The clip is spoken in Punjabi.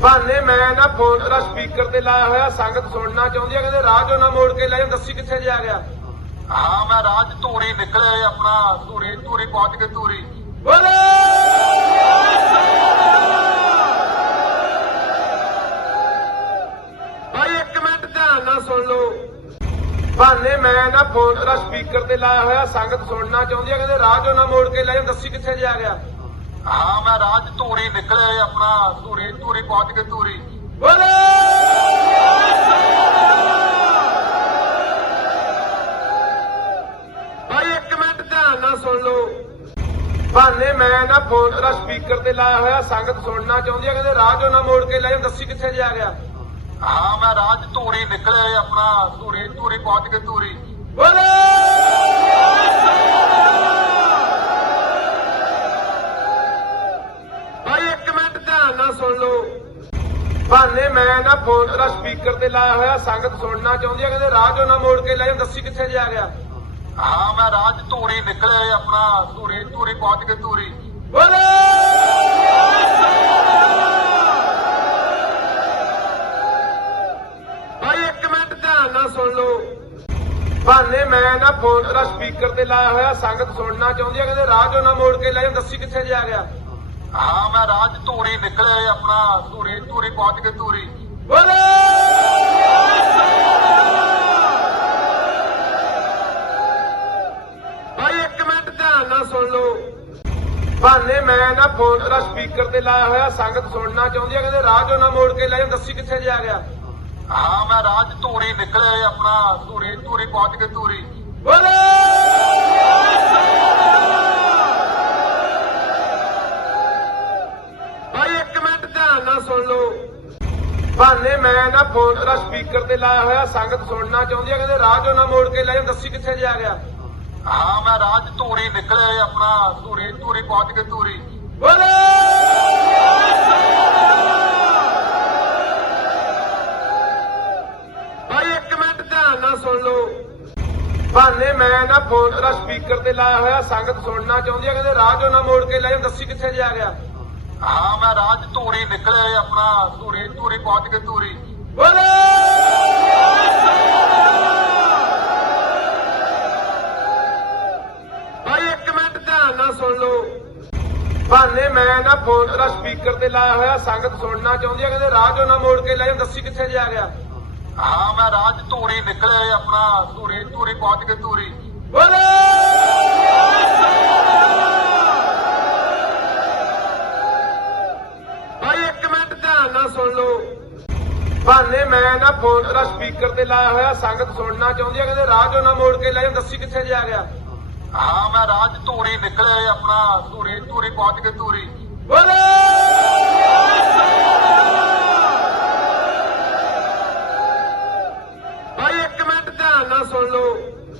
ਭਾਨੇ ਮੈਂ ਨਾ ਫੋਨ ਤੇਰਾ ਸਪੀਕਰ ਤੇ ਲਾਇਆ ਹੋਇਆ ਸੰਗਤ ਸੁਣਨਾ ਚਾਹੁੰਦੀ ਆ ਕਹਿੰਦੇ ਰਾਹ ਚੋਂ ਨਾ ਮੋੜ ਕੇ ਲੈ ਜਾ ਦੱਸੀ ਕਿੱਥੇ ਜਾ ਗਿਆ ਹਾਂ ਮੈਂ ਰਾਜ ਧੂਰੀ ਨਿਕਲੇ ਆਪਣਾ ਧੂਰੀ ਧੂਰੀ ਪਹੁੰਚ ਕੇ ਧੂਰੀ। ਬੋਲੇ! ਭਾਈ ਇੱਕ ਮਿੰਟ ਧਿਆਨ ਨਾਲ ਸੁਣ ਲਓ। ਭਾਨੇ ਮੈਂ ਨਾ ਫੋਨ ਤੇਰਾ ਸਪੀਕਰ ਤੇ ਲਾਇਆ ਹੋਇਆ ਸੰਗਤ ਸੁਣਨਾ ਚਾਹੁੰਦੀ ਆ ਕਹਿੰਦੇ ਰਾਹ ਚੋਂ ਨਾ ਮੋੜ ਕੇ ਲੈ ਜਾ ਦੱਸੀ ਕਿੱਥੇ ਜਾ ਗਿਆ ਹਾਂ ਮੈਂ ਰਾਜ ਧੂਰੀ ਨਿਕਲੇ ਆਪਣਾ ਧੂਰੀ ਧੂਰੀ ਪਹੁੰਚ ਕੇ ਧੂਰੀ ਬੋਲੇ! ਭਾਈ ਇੱਕ ਮਿੰਟ ਧਿਆਨ ਨਾਲ ਸੁਣ ਲਓ। ਭਾਨੇ ਮੈਂ ਨਾ ਫੋਨ ਤੇਰਾ ਸਪੀਕਰ ਤੇ ਲਾਇਆ ਹੋਇਆ ਸੰਗਤ ਸੁਣਨਾ ਚਾਹੁੰਦੀ ਆ ਕਹਿੰਦੇ ਰਾਹ ਚੋਂ ਨਾ ਮੋੜ ਕੇ ਲੈ ਦੱਸੀ ਕਿੱਥੇ ਜਾ ਗਿਆ ਹਾਂ ਮੈਂ ਰਾਜ ਧੂਰੀ ਨਿਕਲੇ ਆਪਣਾ ਧੂਰੀ ਧੂਰੀ ਪਹੁੰਚ ਕੇ ਧੂਰੀ ਬੋਲੇ ਭਾਈ ਇੱਕ ਮਿੰਟ ਧਿਆਨ ਨਾਲ ਸੁਣ ਲਓ। ਭਾਨੇ ਮੈਂ ਨਾ ਫੋਨ ਤੇਰਾ ਸਪੀਕਰ ਤੇ ਲਾਇਆ ਹੋਇਆ ਸੰਗਤ ਸੁਣਨਾ ਚਾਹੁੰਦੀ ਆ ਕਹਿੰਦੇ ਰਾਹ ਚੋਂ ਨਾ ਮੋੜ ਕੇ ਲੈ ਜਾ ਦੱਸੀ ਕਿੱਥੇ ਜਾ ਗਿਆ ਹਾਂ ਮੈਂ ਰਾਜ ਧੂਰੀ ਨਿਕਲੇ ਆਪਣਾ ਧੂਰੀ ਧੂਰੀ ਪਹੁੰਚ ਕੇ ਧੂਰੀ। ਬੋਲੇ! ਭਾਈ ਇੱਕ ਮਿੰਟ ਧਿਆਨ ਨਾਲ ਸੁਣ ਲਓ। ਭਾਨੇ ਮੈਂ ਨਾ ਫੋਨ ਤੇਰਾ ਸਪੀਕਰ ਤੇ ਲਾਇਆ ਹੋਇਆ ਸੰਗਤ ਸੁਣਨਾ ਚਾਹੁੰਦੀ ਆ ਕਹਿੰਦੇ ਰਾਹ ਚੋਂ ਨਾ ਮੋੜ ਕੇ ਲੈ ਜਾ ਦੱਸੀ ਕਿੱਥੇ ਜਾ ਗਿਆ ਹਾਂ ਮੈਂ ਰਾਜ ਧੂਰੀ ਨਿਕਲੇ ਆਪਣਾ ਧੂਰੀ ਧੂਰੀ ਪਹੁੰਚ ਕੇ ਧੂਰੀ। ਬੋਲੇ! ਭਾਈ ਇੱਕ ਮਿੰਟ ਧਿਆਨ ਨਾਲ ਸੁਣ ਲਓ। ਭਾਨੇ ਮੈਂ ਨਾ ਫੋਨ ਤੇਰਾ ਸਪੀਕਰ ਤੇ ਲਾਇਆ ਹੋਇਆ ਸੰਗਤ ਸੁਣਨਾ ਚਾਹੁੰਦੀ ਆ ਕਹਿੰਦੇ ਰਾਹ ਚੋਂ ਨਾ ਮੋੜ ਕੇ ਲੈ ਦੱਸੀ ਕਿੱਥੇ ਜਾ ਗਿਆ। ਹਾਂ ਮੈਂ ਰਾਜ ਧੂਰੀ ਨਿਕਲੇ ਆਪਣਾ ਧੂਰੀ ਧੂਰੀ ਪਹੁੰਚ ਕੇ ਧੂਰੀ। ਬੋਲੇ ਭਾਈ ਇੱਕ ਮਿੰਟ ਧਿਆਨ ਨਾਲ ਸੁਣ ਲਓ। ਭਾਨੇ ਮੈਂ ਨਾ ਫੋਨ ਤੇਰਾ ਸਪੀਕਰ ਤੇ ਲਾਇਆ ਹੋਇਆ ਸੰਗਤ ਸੁਣਨਾ ਚਾਹੁੰਦੀ ਆ ਕਹਿੰਦੇ ਰਾਹ ਚੋਂ ਨਾ ਮੋੜ ਕੇ ਲੈ ਜਾ ਦੱਸੀ ਕਿੱਥੇ ਜਾ ਗਿਆ ਹਾਂ ਮੈਂ ਰਾਜ ਧੂਰੀ ਨਿਕਲੇ ਆਪਣਾ ਧੂਰੀ ਧੂਰੀ ਪਹੁੰਚ ਕੇ ਧੂਰੀ। ਬੋਲੇ! ਭਾਈ ਇੱਕ ਮਿੰਟ ਧਿਆਨ ਨਾਲ ਸੁਣ ਲਓ। ਭਾਨੇ ਮੈਂ ਨਾ ਫੋਨ ਤੇਰਾ ਸਪੀਕਰ ਤੇ ਲਾਇਆ ਹੋਇਆ ਸੰਗਤ ਸੁਣਨਾ ਚਾਹੁੰਦੀ ਆ ਕਹਿੰਦੇ ਰਾਹ ਚੋਂ ਨਾ ਮੋੜ ਕੇ ਲੈ ਜਾ ਦੱਸੀ ਕਿੱਥੇ ਜਾ ਗਿਆ ਹਾਂ ਮੈਂ ਰਾਜ ਧੂਰੀ ਨਿਕਲੇ ਆਪਣਾ ਧੂਰੀ ਧੂਰੀ ਪਹੁੰਚ ਕੇ ਧੂਰੀ। ਬੋਲੇ! ਭਾਈ ਇੱਕ ਮਿੰਟ ਧਿਆਨ ਨਾਲ ਸੁਣ ਲਓ। ਭਾਨੇ ਮੈਂ ਨਾ ਫੋਨ ਤੇਰਾ ਸਪੀਕਰ ਤੇ ਲਾਇਆ ਹੋਇਆ ਸੰਗਤ ਸੁਣਨਾ ਚਾਹੁੰਦੀ ਆ ਕਹਿੰਦੇ ਰਾਹ ਚੋਂ ਨਾ ਮੋੜ ਕੇ ਲੈ ਦੱਸੀ ਕਿੱਥੇ ਜਾ ਗਿਆ ਹਾਂ ਮੈਂ ਰਾਜ ਧੂਰੀ ਨਿਕਲੇ ਆਪਣਾ ਧੂਰੀ ਧੂਰੀ ਪਹੁੰਚ ਕੇ ਧੂਰੀ। ਬੋਲੇ ਭਾਈ ਇੱਕ ਮਿੰਟ ਧਿਆਨ ਨਾਲ ਸੁਣ ਲਓ ਭਾਨੇ ਮੈਂ ਨਾ ਫੋਨ ਤੇਰਾ ਸਪੀਕਰ ਤੇ ਲਾਇਆ ਹੋਇਆ ਸੰਗਤ ਸੁਣਨਾ ਚਾਹੁੰਦੀ ਆ ਕਹਿੰਦੇ ਰਾਹ ਚੋਂ ਨਾ ਮੋੜ ਕੇ ਲੈ ਜਾ ਦੱਸੀ ਕਿੱਥੇ ਜਾ ਗਿਆ। ਹਾਂ ਮੈਂ ਰਾਜ ਧੂਰੀ ਨਿਕਲੇ ਆਪਣਾ ਧੂਰੀ ਧੂਰੀ ਪਹੁੰਚ ਕੇ ਧੂਰੀ। ਬੋਲੇ!